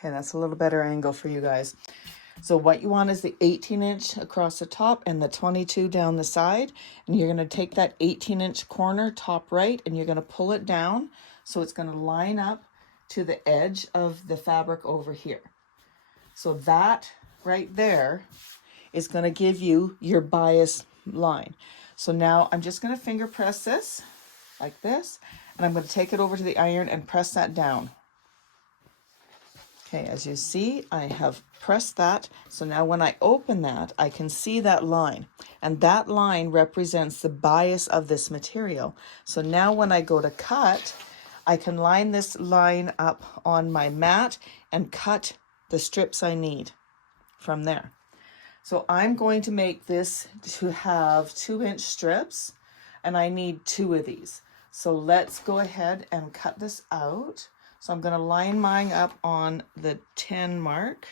Okay, that's a little better angle for you guys. So what you want is the 18-inch across the top and the 22 down the side. And you're going to take that 18-inch corner top right and you're going to pull it down so it's going to line up to the edge of the fabric over here. So that right there is going to give you your bias line. So now I'm just going to finger press this like this, and I'm going to take it over to the iron and press that down. Okay, as you see, I have pressed that. So now when I open that, I can see that line. And that line represents the bias of this material. So now when I go to cut, I can line this line up on my mat and cut the strips I need from there. So I'm going to make this to have 2-inch strips, and I need 2 of these. So let's go ahead and cut this out. So I'm going to line mine up on the 10 mark.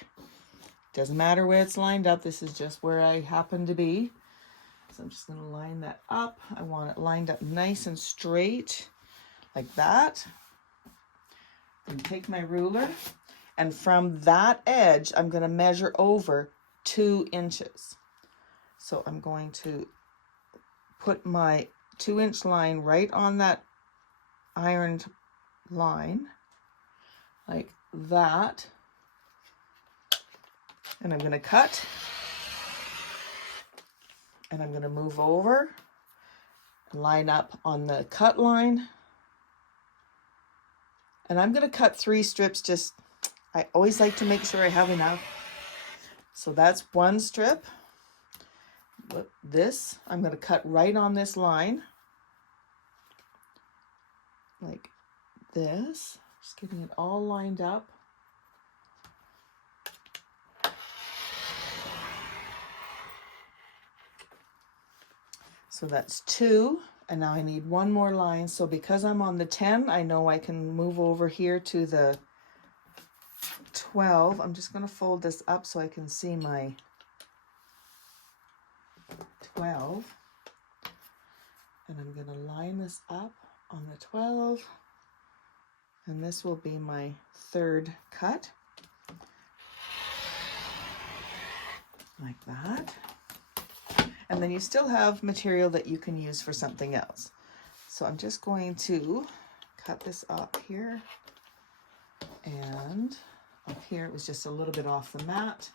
Doesn't matter where it's lined up. This is just where I happen to be. So I'm just going to line that up. I want it lined up nice and straight like that. I'm going to take my ruler, and from that edge, I'm going to measure over 2 inches. So I'm going to put my 2-inch line right on that ironed line like that, and I'm going to cut, and I'm going to move over, line up on the cut line, and I'm going to cut 3 strips. Just, I always like to make sure I have enough. So that's 1 strip. This I'm going to cut right on this line like this, just getting it all lined up. So that's 2, and now I need 1 more line. So because I'm on the 10, I know I can move over here to the 12. I'm just going to fold this up so I can see my 12. And I'm going to line this up on the 12. And this will be my 3rd cut. Like that. And then you still have material that you can use for something else. So I'm just going to cut this up here. And up here it was just a little bit off the mat.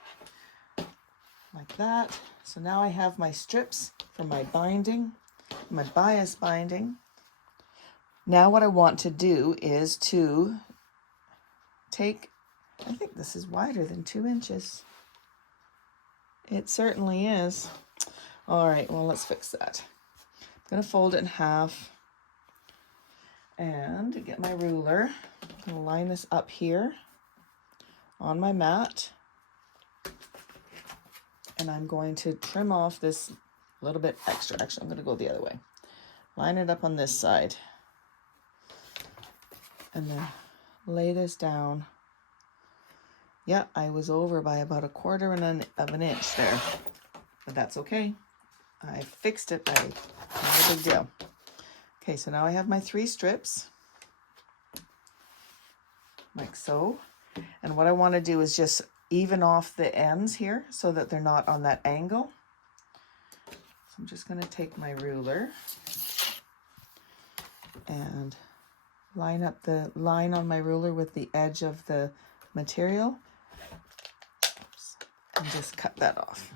Like that. So now I have my strips for my binding, my bias binding. Now what I want to do is to take, I think this is wider than 2 inches. It certainly is. All right, well, let's fix that. I'm going to fold it in half and get my ruler. I'm going to line this up here on my mat. And I'm going to trim off this little bit extra. Actually, I'm going to go the other way. Line it up on this side. And then lay this down. Yeah, I was over by about 1/4 of an inch there. But that's okay. I fixed it. Not a big deal. Okay, so now I have my 3 strips. Like so. And what I want to do is just even off the ends here so that they're not on that angle. So I'm just going to take my ruler and line up the line on my ruler with the edge of the material. Oops, and just cut that off.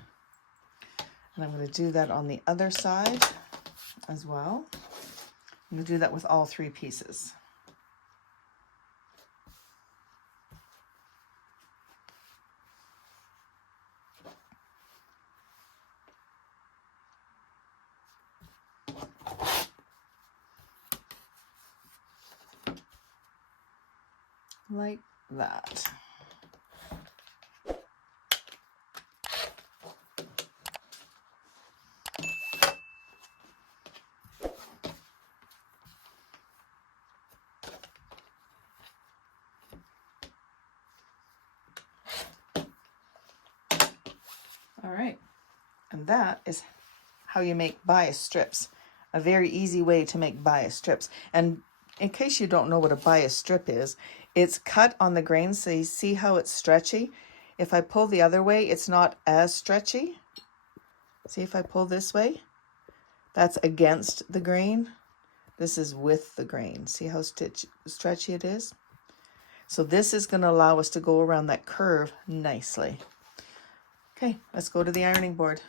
And I'm going to do that on the other side as well. I'm going to do that with all 3 pieces. Like that. All right, and that is how you make bias strips. A very easy way to make bias strips. And in case you don't know what a bias strip is, it's cut on the grain, so you see how it's stretchy? If I pull the other way, it's not as stretchy. See, if I pull this way, that's against the grain. This is with the grain. See how stretchy it is? So this is going to allow us to go around that curve nicely. Okay, let's go to the ironing board.